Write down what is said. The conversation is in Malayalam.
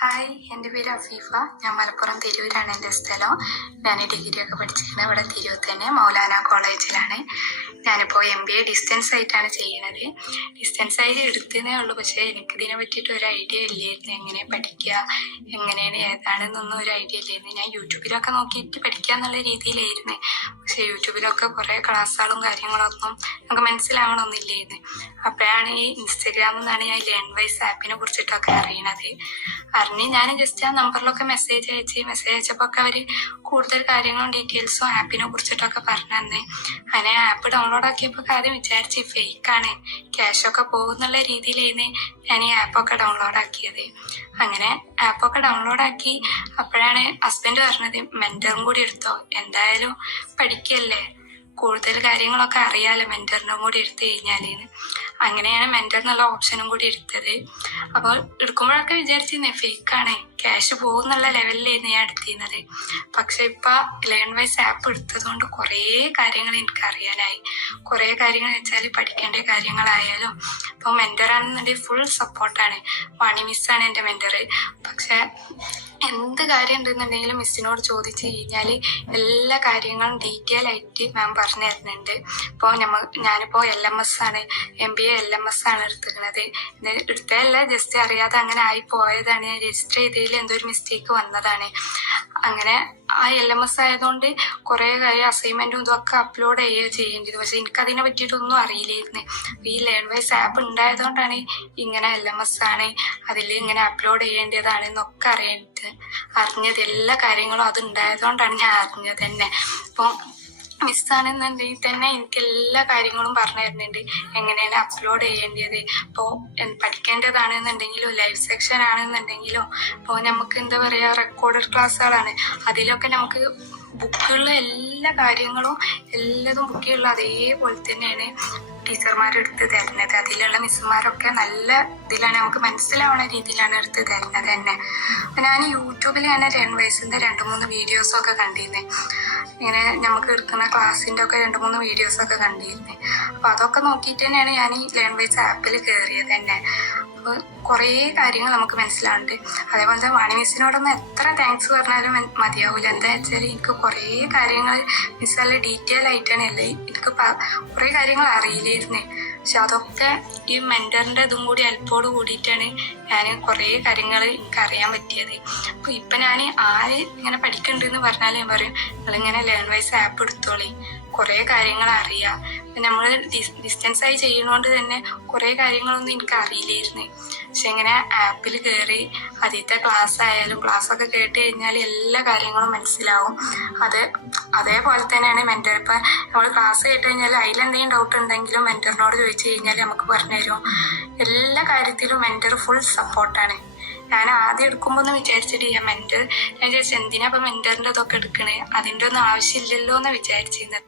ഹായ് എന്റെ പേര് അഫീഫ. ഞാൻ മലപ്പുറം തിരൂരാണ് എന്റെ സ്ഥലം. ഞാൻ ഡിഗ്രി ഒക്കെ പഠിച്ചിരിക്കുന്നത് ഇവിടെ തിരൂർ തന്നെ മൗലാന കോളേജിലാണ്. ഞാനിപ്പോൾ എം ബി എ ഡിസ്റ്റൻസ് ആയിട്ടാണ് ചെയ്യണത്. ഡിസ്റ്റൻസ് ആയിട്ട് എടുത്തതേ ഉള്ളൂ പക്ഷേ എനിക്ക് ഇതിനെ പറ്റിയിട്ട് ഒരു ഐഡിയ ഇല്ലായിരുന്നു. എങ്ങനെ പഠിക്കുക എങ്ങനെയാണ് ഏതാണെന്നൊന്നും ഒരു ഐഡിയ ഇല്ലായിരുന്നു. ഞാൻ യൂട്യൂബിലൊക്കെ നോക്കിയിട്ട് പഠിക്കുക എന്നുള്ള രീതിയിലായിരുന്നു. പക്ഷേ യൂട്യൂബിലൊക്കെ കുറേ ക്ലാസ്സുകളും കാര്യങ്ങളൊന്നും നമുക്ക് മനസ്സിലാവണമെന്നില്ലായിരുന്നു അപ്പോഴാണ് ഈ ഇൻസ്റ്റഗ്രാമിൽ നിന്നാണ് ഞാൻ ലേൺ വൈസ് ആപ്പിനെ കുറിച്ചിട്ടൊക്കെ അറിയണത്. അറിഞ്ഞ് ഞാൻ ജസ്റ്റ് ആ നമ്പറിലൊക്കെ മെസ്സേജ് അയച്ച് മെസ്സേജ് അയച്ചപ്പോൾ ഒക്കെ അവർ കൂടുതൽ കാര്യങ്ങളും ഡീറ്റെയിൽസും ആപ്പിനെ കുറിച്ചിട്ടൊക്കെ പറഞ്ഞു തന്നെ. അങ്ങനെ ആപ്പ് ഡൗൺലോഡ് ആക്കിയപ്പോൾ ആദ്യം വിചാരിച്ച് ഫേക്കാണ് ക്യാഷൊക്കെ പോകുന്നുള്ള രീതിയിലായിരുന്നു ഞാൻ ഈ ആപ്പൊക്കെ ഡൗൺലോഡ് ആക്കിയത്. അങ്ങനെ ആപ്പൊക്കെ ഡൗൺലോഡ് ആക്കി അപ്പോഴാണ് ഹസ്ബൻഡ് പറഞ്ഞത് മെന്ററും കൂടി എടുത്തോ. എന്തായാലും പഠിക്കല്ലേ? കൂടുതൽ കാര്യങ്ങളൊക്കെ അറിയാലോ മെന്ററിനും കൂടി എടുത്തു കഴിഞ്ഞാലേന്ന് അങ്ങനെയാണ് മെന്റൽ എന്നുള്ള ഓപ്ഷനും കൂടി എടുത്തത്. അപ്പോൾ എടുക്കുമ്പോഴൊക്കെ വിചാരിച്ചിരുന്നേ ഫേക്കാണ് ക്യാഷ് പോകുന്നുള്ള ലെവലിലായിരുന്നു ഞാൻ എടുത്തിരുന്നത്. പക്ഷെ ഇപ്പൊ ലേൺ വൈസ് ആപ്പ് എടുത്തതുകൊണ്ട് കുറേ കാര്യങ്ങൾ എനിക്ക് അറിയാനായി. കുറേ കാര്യങ്ങൾ വെച്ചാൽ പഠിക്കേണ്ട കാര്യങ്ങളായാലും ഇപ്പോൾ മെന്റർ ആണെന്നുണ്ടെങ്കിൽ ഫുൾ സപ്പോർട്ടാണ് മണി മിസ് ആണ് എന്റെ മെന്റർ പക്ഷെ എന്ത് കാര്യം ഉണ്ടെന്നുണ്ടെങ്കിലും മിസ്സിനോട് ചോദിച്ചു കഴിഞ്ഞാൽ എല്ലാ കാര്യങ്ങളും ഡീറ്റെയിൽ ആയിട്ട് മാം പറഞ്ഞു തരുന്നുണ്ട്. ഇപ്പോൾ ഞമ്മ ഞാനിപ്പോൾ എൽ എം എസ് ആണ്. M B A L M S ആണ് എടുത്തിരിക്കുന്നത് എടുത്തതല്ല ജസ്റ്റ് അറിയാതെ അങ്ങനെ ആയി പോയതാണ്. ഞാൻ രജിസ്റ്റർ ചെയ്തതിൽ എന്തോ ഒരു മിസ്റ്റേക്ക് വന്നതാണ്. അങ്ങനെ ആ എൽ എം എസ് ആയതുകൊണ്ട് കുറേ കാര്യം അസൈൻമെന്റും ഇതൊക്കെ അപ്ലോഡ് ചെയ്യുക ചെയ്യേണ്ടത് പക്ഷെ എനിക്ക് അതിനെ പറ്റിയിട്ടൊന്നും അറിയില്ലായിരുന്നു. ഈ ലേൺ വൈസ് ആപ്പ് ഉണ്ടായതുകൊണ്ടാണ് ഇങ്ങനെ എൽ എം എസ് ആണ് അതിൽ ഇങ്ങനെ അപ്ലോഡ് ചെയ്യേണ്ടതാണ് എന്നൊക്കെ അറിയേണ്ടത്. അറിഞ്ഞത് എല്ലാ കാര്യങ്ങളും അത് ഉണ്ടായതുകൊണ്ടാണ് ഞാൻ അറിഞ്ഞത് തന്നെ. അപ്പോൾ മിസ്സാണെന്നുണ്ടെങ്കിൽ തന്നെ എനിക്ക് എല്ലാ കാര്യങ്ങളും പറഞ്ഞു തരുന്നുണ്ട്. എങ്ങനെയാണ് അപ്ലോഡ് ചെയ്യേണ്ടത്? ഇപ്പോൾ പഠിക്കേണ്ടതാണെന്നുണ്ടെങ്കിലും ലൈവ് സെക്ഷൻ ആണെന്നുണ്ടെങ്കിലും ഇപ്പോൾ നമുക്ക് എന്താ പറയുക റെക്കോർഡഡ് ക്ലാസ്സുകളാണ് അതിലൊക്കെ നമുക്ക് ബുക്കുകളിലെ എല്ലാ കാര്യങ്ങളും എല്ലാതും ബുക്കിലുള്ള അതേപോലെ തന്നെയാണ് ടീച്ചർമാർ എടുത്ത് തരുന്നത്. അതിലുള്ള മിസ്സുമാരൊക്കെ നല്ല ഇതിലാണ് നമുക്ക് മനസ്സിലാവുന്ന രീതിയിലാണ് എടുത്ത് തരുന്നത് തന്നെ. അപ്പം ഞാൻ യൂട്യൂബിൽ ഞാൻ ടെൻ വയസ്സിന്റെ രണ്ട് മൂന്ന് വീഡിയോസൊക്കെ കണ്ടിരുന്നേ. ഇങ്ങനെ നമുക്ക് എടുക്കുന്ന ക്ലാസ്സിന്റെ ഒക്കെ രണ്ട് മൂന്ന് വീഡിയോസൊക്കെ കണ്ടിരുന്നേ. അപ്പൊ അതൊക്കെ നോക്കിയിട്ട് തന്നെയാണ് ഞാൻ ഈ ലേൺ വൈസ് ആപ്പിൽ കയറിയത് തന്നെ. അപ്പോൾ കുറേ കാര്യങ്ങൾ നമുക്ക് മനസ്സിലാവുന്നുണ്ട് അതേപോലെ തന്നെ വാണി മിസ്സിനോടൊന്നും എത്ര താങ്ക്സ് പറഞ്ഞാലും മതിയാവില്ല എന്താ വെച്ചാൽ എനിക്ക് കുറേ കാര്യങ്ങൾ മിസ് നല്ല ഡീറ്റെയിൽ ആയിട്ടാണ് അല്ലേ എനിക്ക് കുറേ കാര്യങ്ങൾ അറിയില്ലായിരുന്നേ. പക്ഷെ അതൊക്കെ ഈ മെന്ററിന്റെ ഇതും കൂടി ഹെൽപ്പോട് കൂടിയിട്ടാണ് ഞാൻ കുറേ കാര്യങ്ങൾ എനിക്ക് അറിയാൻ പറ്റിയത്. അപ്പോൾ ഇപ്പം ഞാൻ ആര് ഇങ്ങനെ പഠിക്കണ്ടെന്ന് പറഞ്ഞാൽ ഞാൻ പറയും നിങ്ങളിങ്ങനെ ലേൺ വൈസ് ആപ്പ് എടുത്തോളി. കുറേ കാര്യങ്ങൾ അറിയാം നമ്മൾ ഡിസ്റ്റൻസ് ആയി ചെയ്യുന്നതുകൊണ്ട് തന്നെ കുറേ കാര്യങ്ങളൊന്നും എനിക്ക് അറിയില്ലായിരുന്നു പക്ഷെ ഇങ്ങനെ ആപ്പിൽ കയറി ആദ്യത്തെ ക്ലാസ് ആയാലും ക്ലാസ് ഒക്കെ കേട്ട് കഴിഞ്ഞാൽ എല്ലാ കാര്യങ്ങളും മനസ്സിലാവും. അത് അതേപോലെ തന്നെയാണ് മെന്റർ ഇപ്പം നമ്മൾ ക്ലാസ് കേട്ട് കഴിഞ്ഞാൽ അതിലെന്തെങ്കിലും ഡൗട്ട് ഉണ്ടെങ്കിലും മെന്ററിനോട് ചോദിച്ചു കഴിഞ്ഞാൽ നമുക്ക് പറഞ്ഞു തരും എല്ലാ കാര്യത്തിലും മെന്റർ ഫുൾ സപ്പോർട്ടാണ് ഞാൻ ആദ്യം എടുക്കുമ്പോൾ ഒന്ന് വിചാരിച്ചിട്ട് ഞാൻ മെന്റർ ഞാൻ വിചാരിച്ചു എന്തിനാ ഇപ്പം മെന്ററിന്റെ ഇതൊക്കെ എടുക്കണേ? അതിന്റെ ഒന്നും ആവശ്യമില്ലല്ലോ എന്ന് വിചാരിച്ചിരുന്നത്.